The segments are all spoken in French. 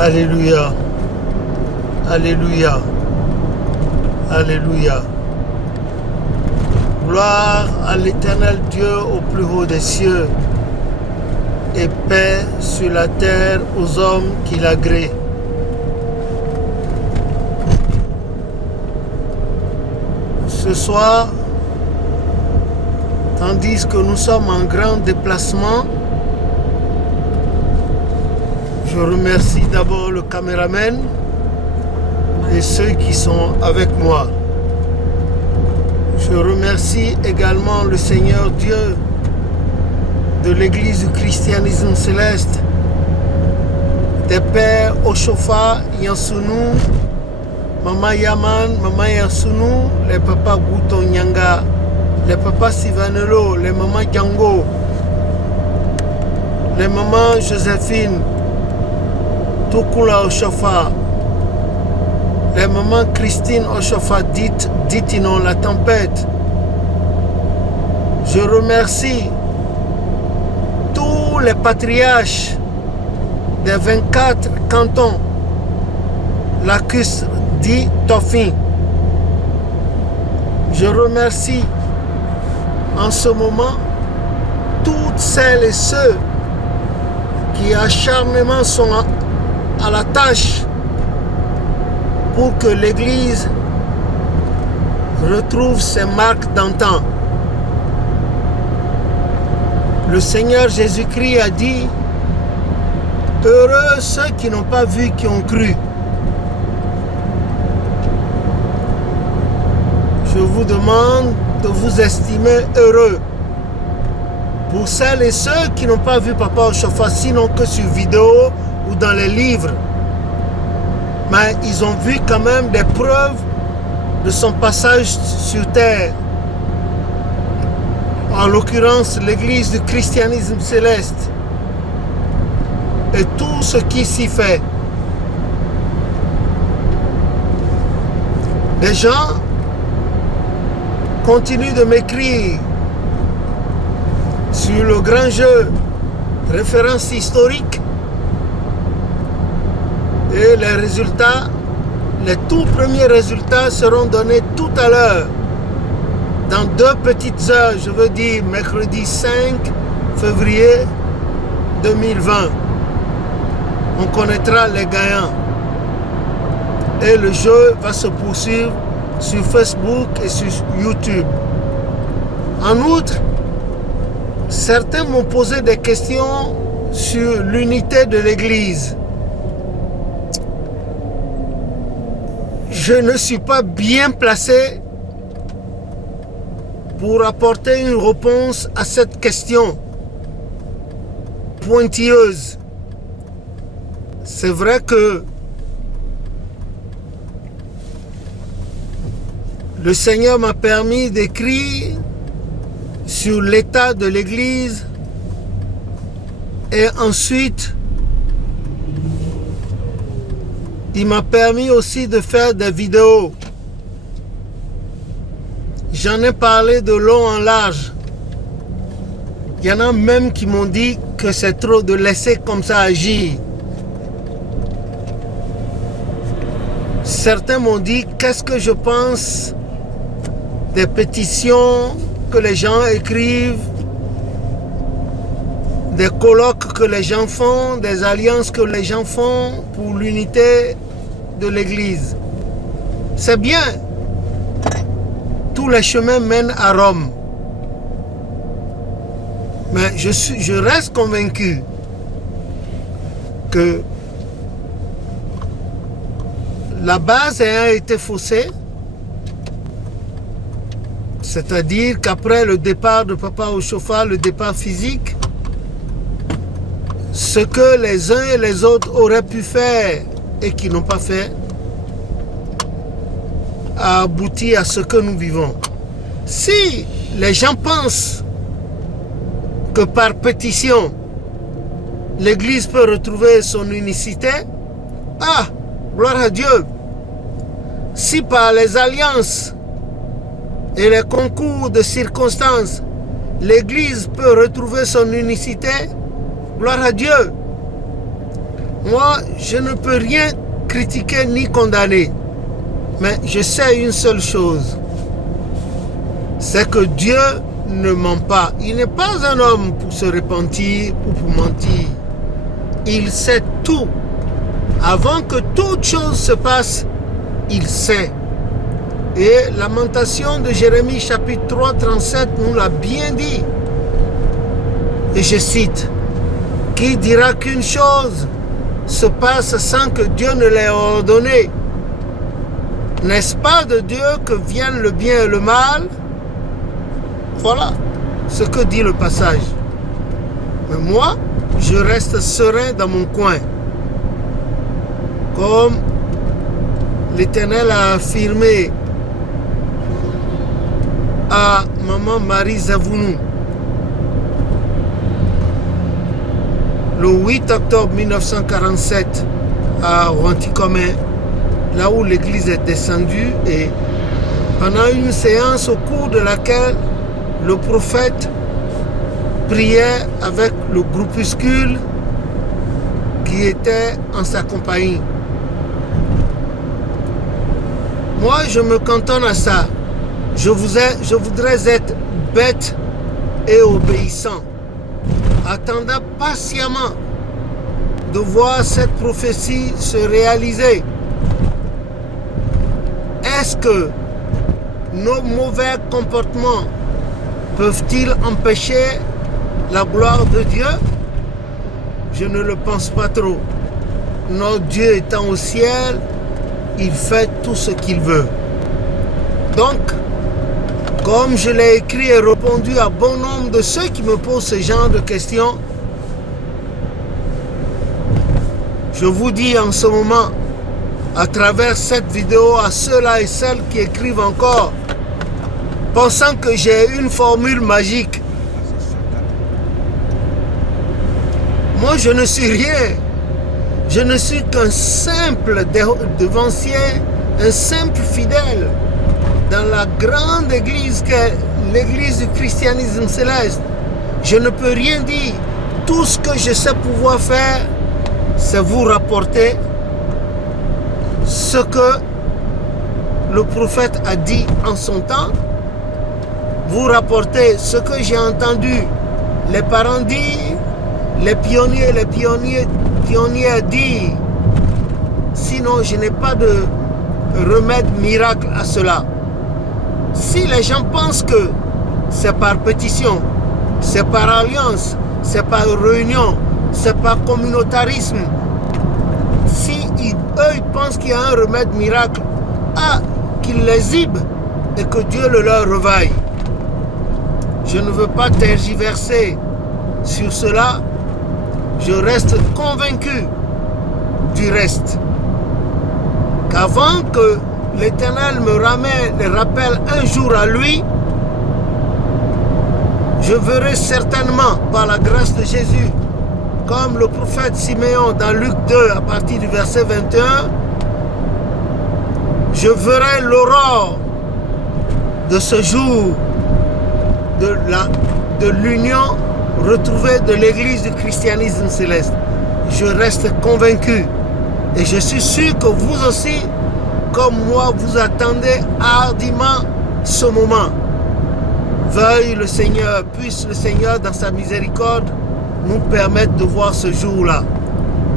Alléluia. Alléluia. Alléluia. Gloire à l'Éternel Dieu au plus haut des cieux et paix sur la terre aux hommes qui l'agréent. Ce soir, tandis que nous sommes en grand déplacement, je remercie d'abord le caméraman et ceux qui sont avec moi. Je remercie également le Seigneur Dieu de l'Église du christianisme céleste, des pères Oshofa, Yansunu, Mama Yaman, Mama Yansunu, les papas Gouton Nyanga, les papas Sivanelo, les mamans Django, les mamans Joséphine, Tukula Oshofa, les mamans Christine Oshofa, Ditinon, la tempête. Je remercie tous les patriarches des 24 cantons, Lacus dit Tofin. Je remercie en ce moment toutes celles et ceux qui acharnement sont à la tâche pour que l'Église retrouve ses marques d'antan. Le Seigneur Jésus-Christ a dit: heureux ceux qui n'ont pas vu, qui ont cru. Je vous demande de vous estimer heureux. Pour celles et ceux qui n'ont pas vu Papa Oshofa, sinon que sur vidéo ou dans les livres, mais ils ont vu quand même des preuves de son passage sur terre. En l'occurrence, l'Église du christianisme céleste et tout ce qui s'y fait. Des gens continuent de m'écrire sur le grand jeu référence historique et les résultats, les tout premiers résultats seront donnés tout à l'heure, dans 2 petites heures, je veux dire mercredi 5 février 2020. On connaîtra les gagnants et le jeu va se poursuivre sur Facebook et sur YouTube. En outre, certains m'ont posé des questions sur l'unité de l'Église. Je ne suis pas bien placé pour apporter une réponse à cette question pointilleuse. C'est vrai que le Seigneur m'a permis d'écrire sur l'état de l'Église et ensuite il m'a permis aussi de faire des vidéos. J'en ai parlé de long en large. Il y en a même qui m'ont dit que c'est trop de laisser comme ça agir. Certains m'ont dit qu'est-ce que je pense des pétitions que les gens écrivent, des colloques que les gens font, des alliances que les gens font pour l'unité de l'Église. C'est bien. Tous les chemins mènent à Rome. Mais je reste convaincu que la base ayant été faussée, c'est-à-dire qu'après le départ de Papa Oshofa, le départ physique, ce que les uns et les autres auraient pu faire et qui n'ont pas fait, a abouti à ce que nous vivons. Si les gens pensent que par pétition, l'Église peut retrouver son unicité, ah, gloire à Dieu. Si par les alliances et les concours de circonstances, l'Église peut retrouver son unicité, gloire à Dieu. Moi, je ne peux rien critiquer ni condamner. Mais je sais une seule chose. C'est que Dieu ne ment pas. Il n'est pas un homme pour se repentir ou pour mentir. Il sait tout. Avant que toute chose se passe, il sait. Et Lamentation de Jérémie chapitre 3, 37 nous l'a bien dit. Et je cite, « Qui dira qu'une chose se passe sans que Dieu ne l'ait ordonné? N'est-ce pas de Dieu que viennent le bien et le mal ?» Voilà ce que dit le passage. Mais moi, je reste serein dans mon coin. Comme l'Éternel a affirmé à maman Marie Zavounou le 8 octobre 1947 à Ronticomin, là où l'église est descendue, et pendant une séance au cours de laquelle le prophète priait avec le groupuscule qui était en sa compagnie. Moi, je me cantonne à ça. Je voudrais être bête et obéissant, attendant patiemment de voir cette prophétie se réaliser. Est-ce que nos mauvais comportements peuvent-ils empêcher la gloire de Dieu? Je ne le pense pas trop. Notre Dieu étant au ciel, il fait tout ce qu'il veut. Donc, comme je l'ai écrit et répondu à bon nombre de ceux qui me posent ce genre de questions, je vous dis en ce moment, à travers cette vidéo, à ceux-là et celles qui écrivent encore, pensant que j'ai une formule magique. Moi, je ne suis rien. Je ne suis qu'un simple devancier, un simple fidèle dans la grande église qu'est l'église du christianisme céleste. Je ne peux rien dire. Tout ce que je sais pouvoir faire, c'est vous rapporter ce que le prophète a dit en son temps, vous rapporter ce que j'ai entendu les parents dire, les pionniers dire. Sinon, je n'ai pas de remède miracle à cela. Si les gens pensent que c'est par pétition, c'est par alliance, c'est par réunion, c'est par communautarisme, si eux ils pensent qu'il y a un remède miracle, qu'ils les hibent et que Dieu le leur revaille. Je ne veux pas tergiverser sur cela. Je reste convaincu du reste. Qu'avant que l'Éternel me rappelle un jour à lui, je verrai certainement, par la grâce de Jésus, comme le prophète Siméon dans Luc 2 à partir du verset 21, je verrai l'aurore de ce jour de l'union retrouvée de l'église du christianisme céleste. Je reste convaincu et je suis sûr que vous aussi, comme moi, vous attendez hardiment ce moment. Veuille le Seigneur, puisse le Seigneur dans sa miséricorde nous permettre de voir ce jour-là.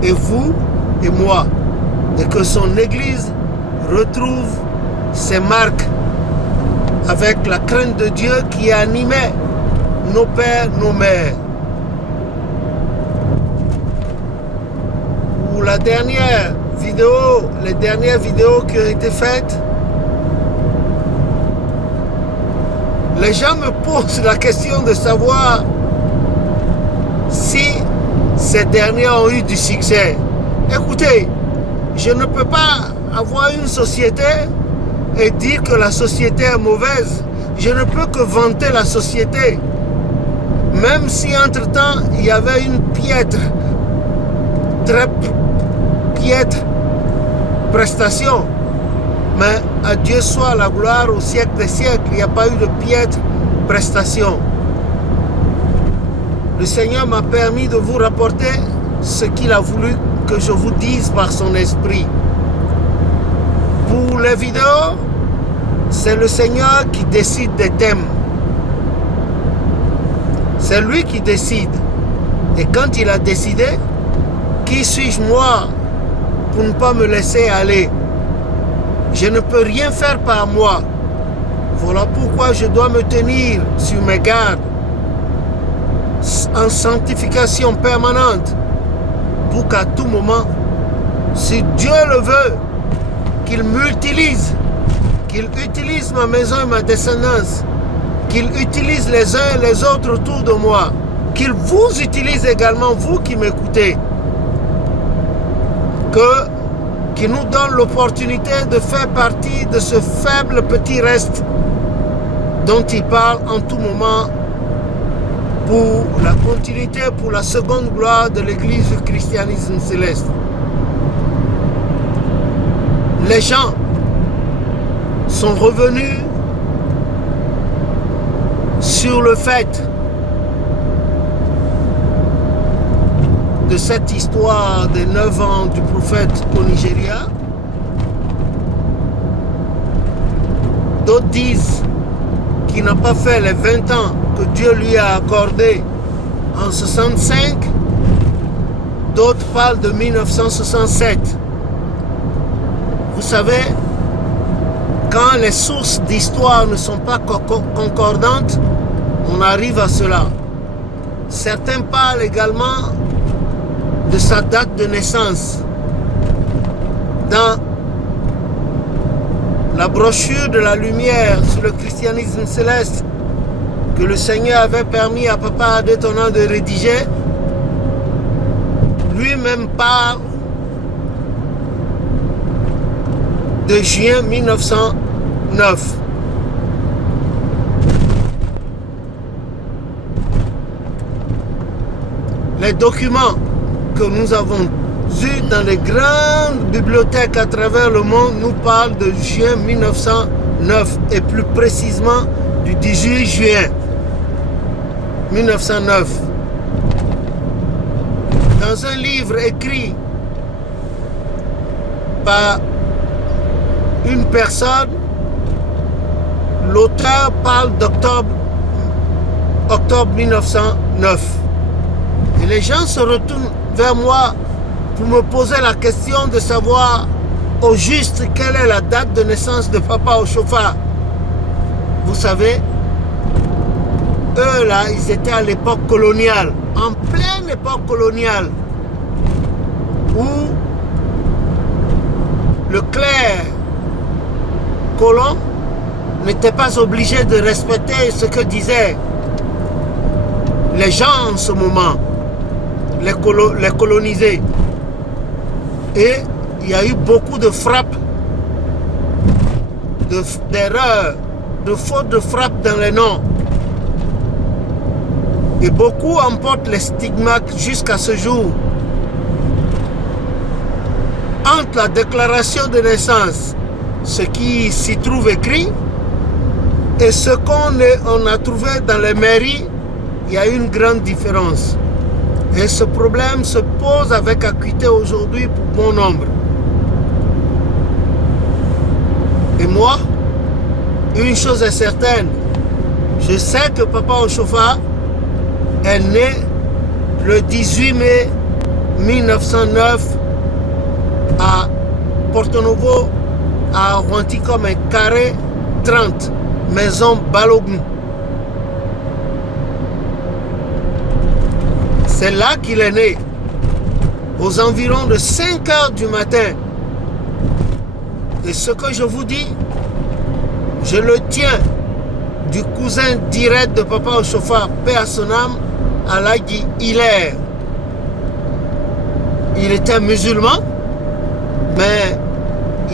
Et vous et moi. Et que son Église retrouve ses marques avec la crainte de Dieu qui animait nos pères, nos mères. Pour la dernière vidéo, les dernières vidéos qui ont été faites, les gens me posent la question de savoir si ces dernières ont eu du succès. Écoutez, je ne peux pas avoir une société et dire que la société est mauvaise. Je ne peux que vanter la société. Même si entre-temps, il y avait une très piètre prestation. Mais à Dieu soit la gloire au siècle des siècles. Il n'y a pas eu de piètre prestation. Le Seigneur m'a permis de vous rapporter ce qu'il a voulu que je vous dise par son esprit. Pour les vidéos, c'est le Seigneur qui décide des thèmes. C'est lui qui décide. Et quand il a décidé, qui suis-je moi pour ne pas me laisser aller? Je ne peux rien faire par moi. Voilà pourquoi je dois me tenir sur mes gardes, en sanctification permanente, pour qu'à tout moment, si Dieu le veut, qu'il m'utilise, qu'il utilise ma maison et ma descendance, qu'il utilise les uns et les autres autour de moi, qu'il vous utilise également, vous qui m'écoutez, qu'il nous donne l'opportunité de faire partie de ce faible petit reste dont il parle en tout moment pour la continuité, pour la seconde gloire de l'Église du christianisme céleste. Les gens sont revenus sur le fait de cette histoire des 9 ans du prophète au Nigeria. D'autres disent qu'il n'a pas fait les 20 ans que Dieu lui a accordé en 65. D'autres parlent de 1967. Vous savez, quand les sources d'histoire ne sont pas concordantes, on arrive à cela. Certains parlent également de sa date de naissance. Dans la brochure de la lumière sur le christianisme céleste que le Seigneur avait permis à Papa Adétonnant de rédiger, lui-même parle de juin 1909. Les documents que nous avons eus dans les grandes bibliothèques à travers le monde nous parlent de juin 1909 et plus précisément du 18 juin 1909. Dans un livre écrit par une personne, l'auteur parle d'octobre 1909. Et les gens se retournent vers moi pour me poser la question de savoir au juste quelle est la date de naissance de Papa Oshofa. Vous savez, eux là, ils étaient à l'époque coloniale, en pleine époque coloniale, où le clerc colon n'était pas obligé de respecter ce que disaient les gens en ce moment, les colonisés. Et il y a eu beaucoup de frappes, d'erreurs, de fautes de frappe dans les noms. Et beaucoup emportent les stigmates jusqu'à ce jour. Entre la déclaration de naissance, ce qui s'y trouve écrit, et ce qu'on a trouvé dans les mairies, il y a une grande différence. Et ce problème se pose avec acuité aujourd'hui pour bon nombre. Et moi, une chose est certaine, je sais que Papa Oshofa est né le 18 mai 1909 à Porto Novo, à Wanticom, un carré 30, maison Balogun. C'est là qu'il est né, aux environs de 5 heures du matin. Et ce que je vous dis, je le tiens du cousin direct de Papa Oshofa, paix à son âme, Alhaji Hilaire. Il était musulman, mais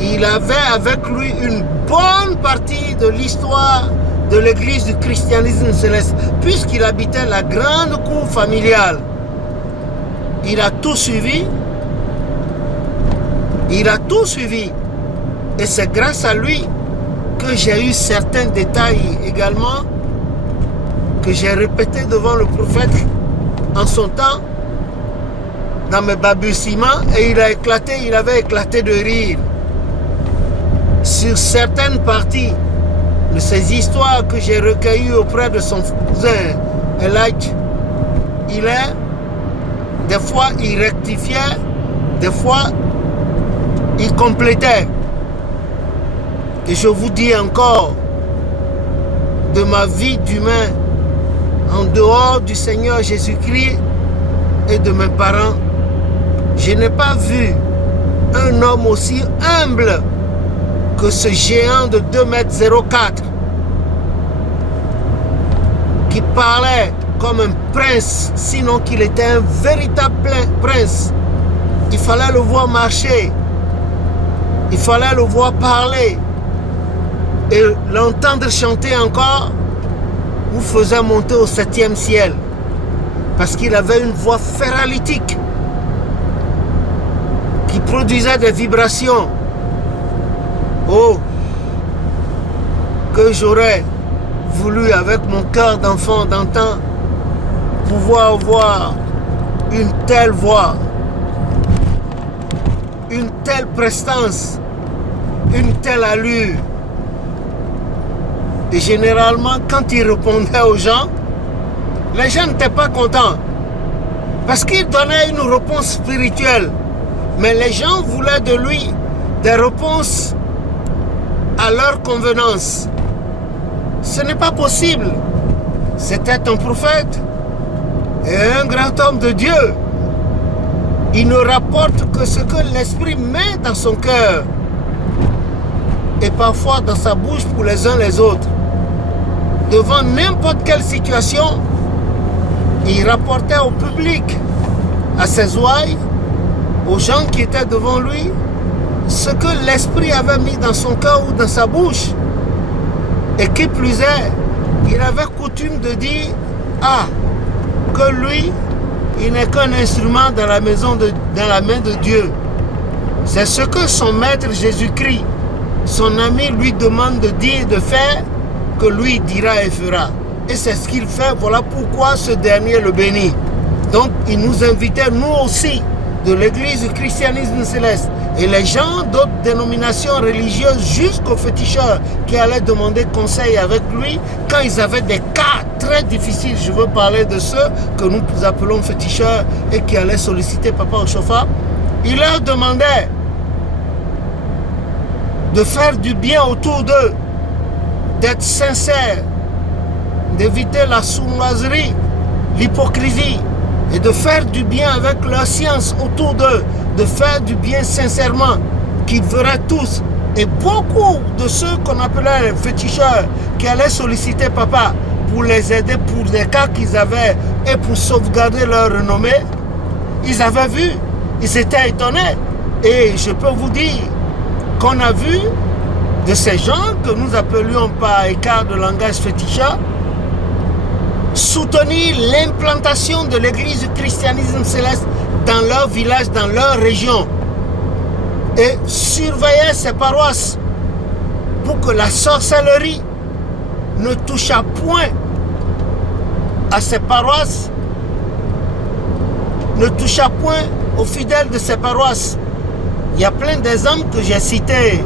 il avait avec lui une bonne partie de l'histoire de l'église du christianisme céleste, puisqu'il habitait la grande cour familiale. Il a tout suivi. Il a tout suivi. Et c'est grâce à lui que j'ai eu certains détails également que j'ai répétés devant le prophète en son temps dans mes balbutiements et il avait éclaté de rire. Sur certaines parties de ces histoires que j'ai recueillies auprès de son cousin Elijah, des fois il rectifiait, des fois il complétait. Et je vous dis encore, de ma vie d'humain, en dehors du Seigneur Jésus-Christ et de mes parents, je n'ai pas vu un homme aussi humble que ce géant de 2,04 m qui parlait comme un prince, sinon qu'il était un véritable prince. Il fallait le voir marcher, il fallait le voir parler et l'entendre chanter encore vous faisait monter au 7e ciel, parce qu'il avait une voix féralytique qui produisait des vibrations. Oh, que j'aurais voulu avec mon cœur d'enfant d'antan pouvoir voir une telle voix, une telle prestance, une telle allure. Et généralement, quand il répondait aux gens, les gens n'étaient pas contents parce qu'il donnait une réponse spirituelle. Mais les gens voulaient de lui des réponses à leur convenance. Ce n'est pas possible. C'était un prophète et un grand homme de Dieu. Il ne rapporte que ce que l'Esprit met dans son cœur et parfois dans sa bouche pour les uns les autres. Devant n'importe quelle situation, il rapportait au public, à ses ouailles, aux gens qui étaient devant lui, ce que l'Esprit avait mis dans son cœur ou dans sa bouche. Et qui plus est, il avait coutume de dire que lui, il n'est qu'un instrument dans la main de Dieu. C'est ce que son maître Jésus-Christ, son ami, lui demande de dire, de faire, que lui dira et fera. Et c'est ce qu'il fait, voilà pourquoi ce dernier le bénit. Donc il nous invitait, nous aussi, de l'église du christianisme céleste, et les gens d'autres dénominations religieuses jusqu'aux féticheurs qui allaient demander conseil avec lui quand ils avaient des cas très difficiles. Je veux parler de ceux que nous appelons féticheurs et qui allaient solliciter Papa Ochofa. Il leur demandait de faire du bien autour d'eux, d'être sincères, d'éviter la sournoiserie, l'hypocrisie et de faire du bien avec leur science autour d'eux, de faire du bien sincèrement, qu'ils feraient tous. Et beaucoup de ceux qu'on appelait les féticheurs qui allaient solliciter Papa pour les aider pour des cas qu'ils avaient et pour sauvegarder leur renommée, ils avaient vu, ils étaient étonnés. Et je peux vous dire qu'on a vu de ces gens que nous appelions par écart de langage féticheur soutenir l'implantation de l'église du christianisme céleste dans leur village, dans leur région, et surveiller ces paroisses pour que la sorcellerie ne touchât point à ces paroisses, ne touchât point aux fidèles de ces paroisses. Il y a plein d'exemples que j'ai cités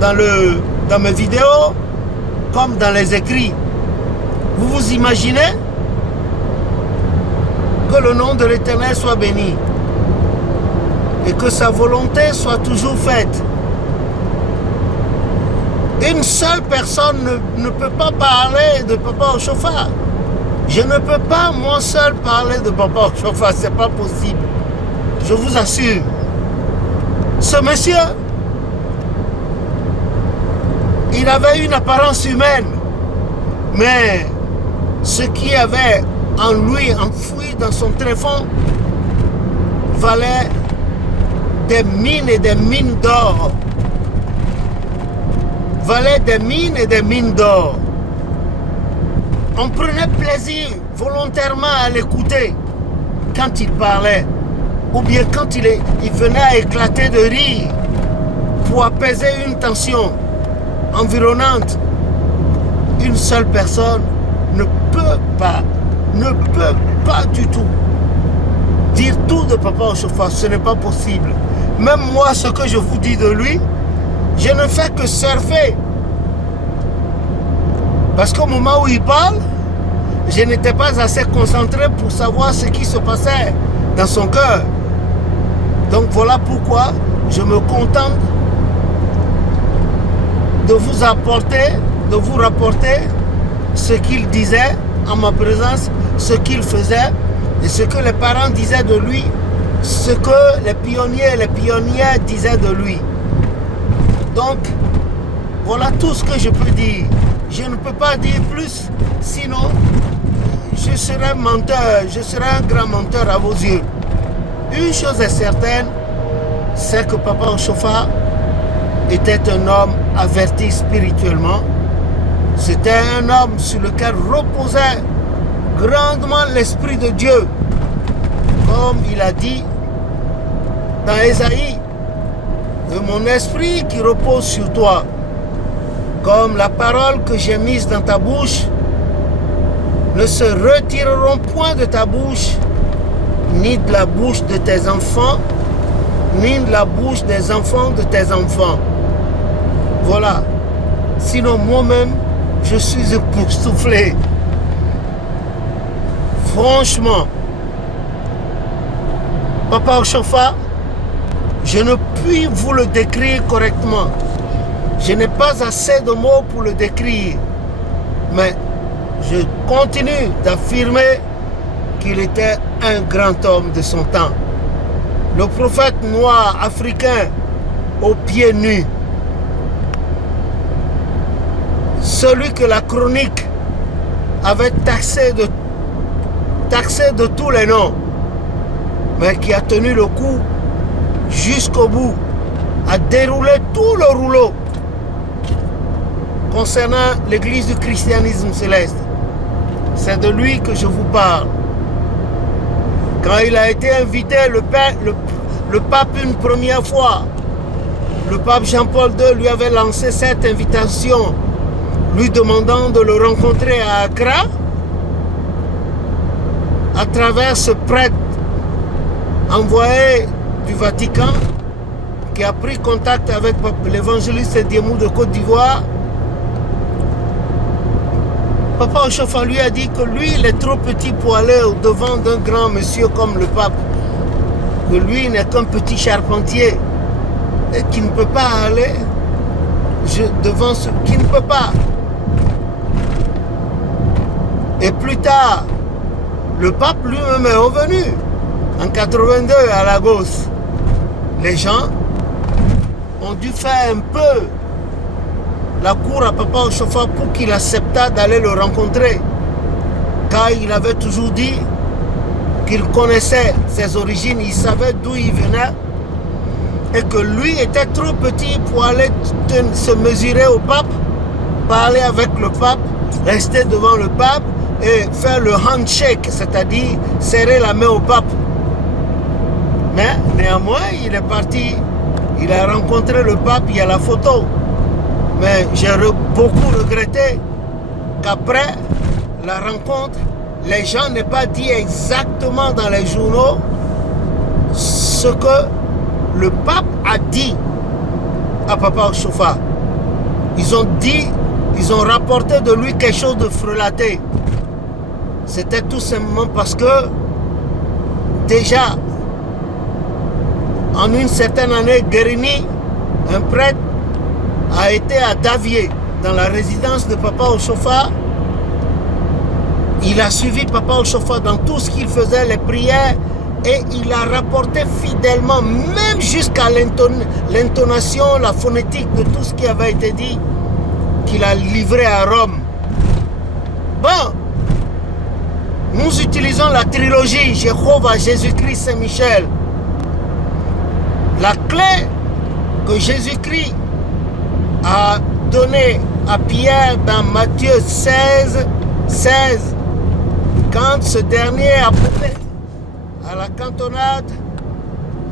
dans mes vidéos comme dans les écrits. Vous vous imaginez que le nom de l'Éternel soit béni et que sa volonté soit toujours faite. Une seule personne ne peut pas parler de Papa Ochofa. Je ne peux pas moi seul parler de Papa Ochofa, c'est pas possible. Je vous assure. Ce monsieur, il avait une apparence humaine, mais ce qui avait en lui enfoui dans son tréfonds valait des mines et des mines d'or. Valait des mines et des mines d'or. On prenait plaisir volontairement à l'écouter quand il parlait, ou bien quand il venait à éclater de rire pour apaiser une tension environnante. Une seule personne ne peut pas du tout dire tout de Papa Ochofa, ce n'est pas possible. Même moi, ce que je vous dis de lui, je ne fais que surfer. Parce qu'au moment où il parle, je n'étais pas assez concentré pour savoir ce qui se passait dans son cœur. Donc voilà pourquoi je me contente de vous apporter, de vous rapporter ce qu'il disait en ma présence, ce qu'il faisait et ce que les parents disaient de lui, ce que les pionniers et les pionnières disaient de lui. Donc, voilà tout ce que je peux dire. Je ne peux pas dire plus, sinon je serai menteur, je serai un grand menteur à vos yeux. Une chose est certaine, c'est que Papa Ochofa était un homme averti spirituellement. C'était un homme sur lequel reposait grandement l'Esprit de Dieu. Comme il a dit dans Ésaïe, de mon esprit qui repose sur toi, comme la parole que j'ai mise dans ta bouche, ne se retireront point de ta bouche, ni de la bouche de tes enfants, ni de la bouche des enfants de tes enfants. Voilà. Sinon moi-même, je suis époustouflé. Franchement, Papa Ochofa, je ne puis vous le décrire correctement. Je n'ai pas assez de mots pour le décrire. Mais je continue d'affirmer qu'il était un grand homme de son temps. Le prophète noir africain aux pieds nus. Celui que la chronique avait taxé de tous les noms, mais qui a tenu le coup jusqu'au bout, a déroulé tout le rouleau concernant l'église du christianisme céleste. C'est de lui que je vous parle. Quand il a été invité, le pape une première fois, le pape Jean-Paul II lui avait lancé cette invitation, lui demandant de le rencontrer à Accra, à travers ce prêtre envoyé du Vatican, qui a pris contact avec l'évangéliste Diemou de Côte d'Ivoire. Papa Ochofa lui a dit que lui, il est trop petit pour aller au devant d'un grand monsieur comme le pape. Que lui n'est qu'un petit charpentier et qui ne peut pas aller devant ce qui ne peut pas. Et plus tard, le pape lui-même est revenu en 82 à Lagos. Les gens ont dû faire un peu la cour à Papa Ochofa pour qu'il acceptât d'aller le rencontrer. Car il avait toujours dit qu'il connaissait ses origines, il savait d'où il venait et que lui était trop petit pour aller se mesurer au pape, parler avec le pape, rester devant le pape et faire le handshake, c'est-à-dire serrer la main au pape. Mais néanmoins, il est parti, il a rencontré le pape, il y a la photo. Mais j'ai beaucoup regretté qu'après la rencontre, les gens n'aient pas dit exactement dans les journaux ce que le pape a dit à Papa Ochofa. Ils ont rapporté de lui quelque chose de frelaté. C'était tout simplement parce que déjà, en une certaine année, Guérini, un prêtre, a été à Davier, dans la résidence de Papa Ochofa. Il a suivi Papa Ochofa dans tout ce qu'il faisait, les prières, et il a rapporté fidèlement, même jusqu'à l'intonation, la phonétique de tout ce qui avait été dit, qu'il a livré à Rome. Bon, nous utilisons la trilogie Jéhovah, Jésus-Christ, Saint-Michel. La clé que Jésus-Christ a donnée à Pierre dans Matthieu 16, quand ce dernier a posé à la cantonade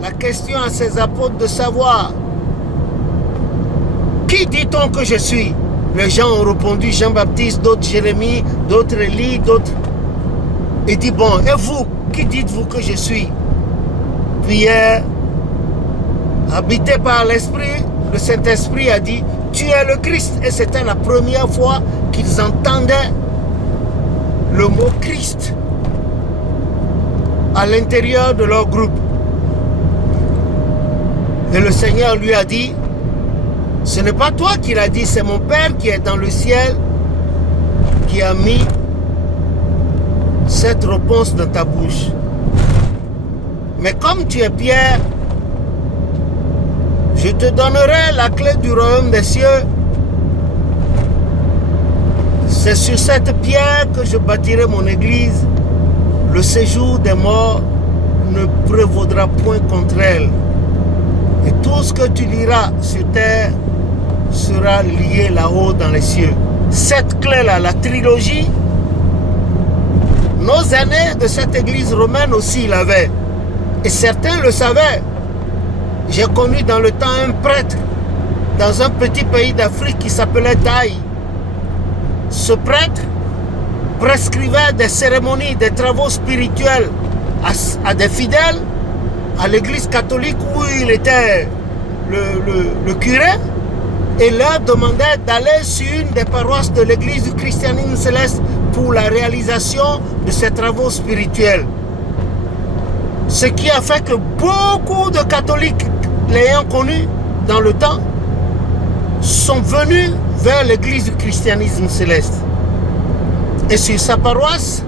la question à ses apôtres de savoir qui dit-on que je suis? Les gens ont répondu Jean-Baptiste, d'autres Jérémie, d'autres Élie, d'autres. Il dit bon, et vous, qui dites-vous que je suis? Pierre, habité par l'Esprit, le Saint-Esprit a dit, tu es le Christ. Et c'était la première fois qu'ils entendaient le mot Christ à l'intérieur de leur groupe. Et le Seigneur lui a dit, ce n'est pas toi qui l'as dit, c'est mon Père qui est dans le ciel qui a mis cette réponse dans ta bouche. Mais comme tu es Pierre, je te donnerai la clé du royaume des cieux. C'est sur cette pierre que je bâtirai mon église. Le séjour des morts ne prévaudra point contre elle. Et tout ce que tu liras sur terre sera lié là-haut dans les cieux. Cette clé-là, la trilogie, nos aînés de cette église romaine aussi l'avaient. Et certains le savaient. J'ai connu dans le temps un prêtre dans un petit pays d'Afrique qui s'appelait Taï. Ce prêtre prescrivait des cérémonies, des travaux spirituels à des fidèles, à l'église catholique où il était le curé, et leur demandait d'aller sur une des paroisses de l'église du christianisme céleste pour la réalisation de ces travaux spirituels. Ce qui a fait que beaucoup de catholiques, l'ayant connu dans le temps, sont venus vers l'église du christianisme céleste. Et sur sa paroisse,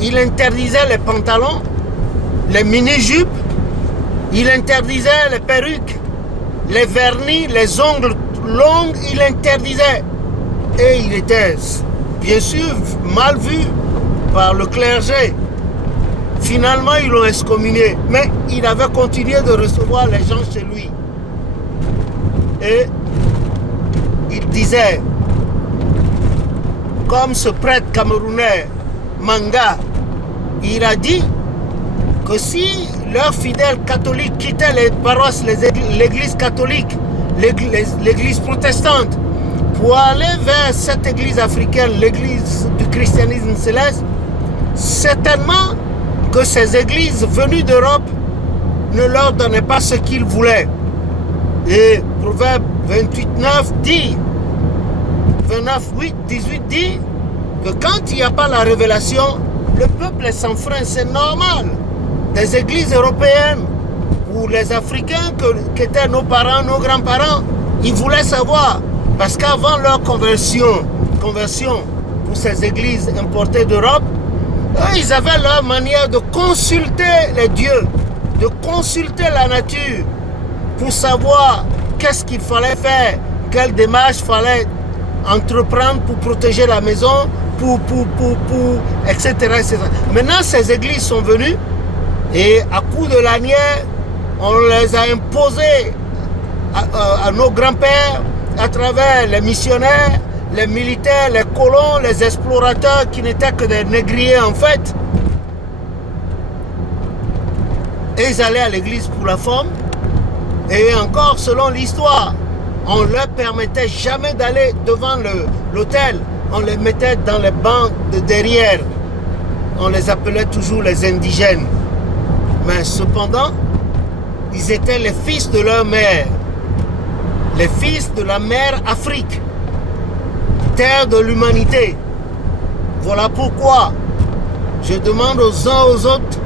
il interdisait les pantalons, les mini-jupes, il interdisait les perruques, les vernis, les ongles longs, il interdisait. Et il était bien sûr mal vu par le clergé. Finalement, ils l'ont excommunié, mais il avait continué de recevoir les gens chez lui. Et il disait, comme ce prêtre camerounais, Manga, il a dit que si leurs fidèles catholiques quittaient les paroisses, l'église catholique, l'église protestante, pour aller vers cette église africaine, l'église du christianisme céleste, certainement que ces églises venues d'Europe ne leur donnaient pas ce qu'ils voulaient. Et Proverbe 28:9 dit, 29:18 dit que quand il n'y a pas la révélation, le peuple est sans frein, c'est normal. Des églises européennes ou les Africains qui étaient nos parents, nos grands-parents, ils voulaient savoir, parce qu'avant leur conversion pour ces églises importées d'Europe, eux, ils avaient leur manière de consulter les dieux, de consulter la nature pour savoir qu'est-ce qu'il fallait faire, quelle démarche fallait entreprendre pour protéger la maison, etc., etc. Maintenant, ces églises sont venues et à coup de lanière, on les a imposées à nos grands-pères à travers les missionnaires, les militaires, les colons, les explorateurs qui n'étaient que des négriers en fait. Et ils allaient à l'église pour la forme. Et encore, selon l'histoire, on ne leur permettait jamais d'aller devant l'autel. On les mettait dans les bancs de derrière. On les appelait toujours les indigènes. Mais cependant, ils étaient les fils de leur mère. Les fils de la mère Afrique. Terre de l'humanité. Voilà pourquoi je demande aux uns aux autres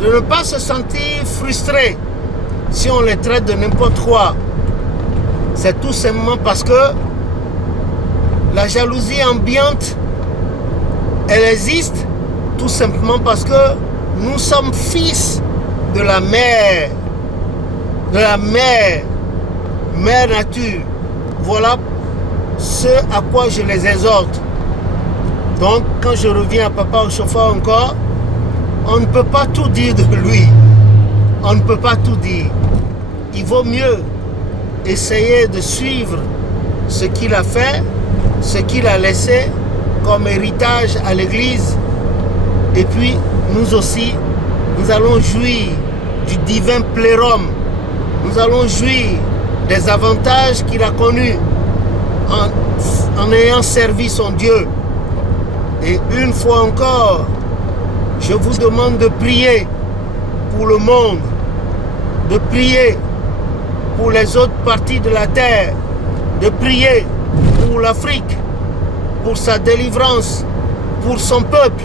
de ne pas se sentir frustrés si on les traite de n'importe quoi. C'est tout simplement parce que la jalousie ambiante, elle existe tout simplement parce que nous sommes fils de la mère nature. Voilà ce à quoi je les exhorte. Donc, quand je reviens à Papa au chauffeur encore, on ne peut pas tout dire de lui. On ne peut pas tout dire. Il vaut mieux essayer de suivre ce qu'il a fait, ce qu'il a laissé comme héritage à l'Église. Et puis, nous aussi, nous allons jouir du divin plérum. Nous allons jouir des avantages qu'il a connus en ayant servi son Dieu. Et une fois encore, je vous demande de prier pour le monde, de prier pour les autres parties de la terre, de prier pour l'Afrique, pour sa délivrance, pour son peuple,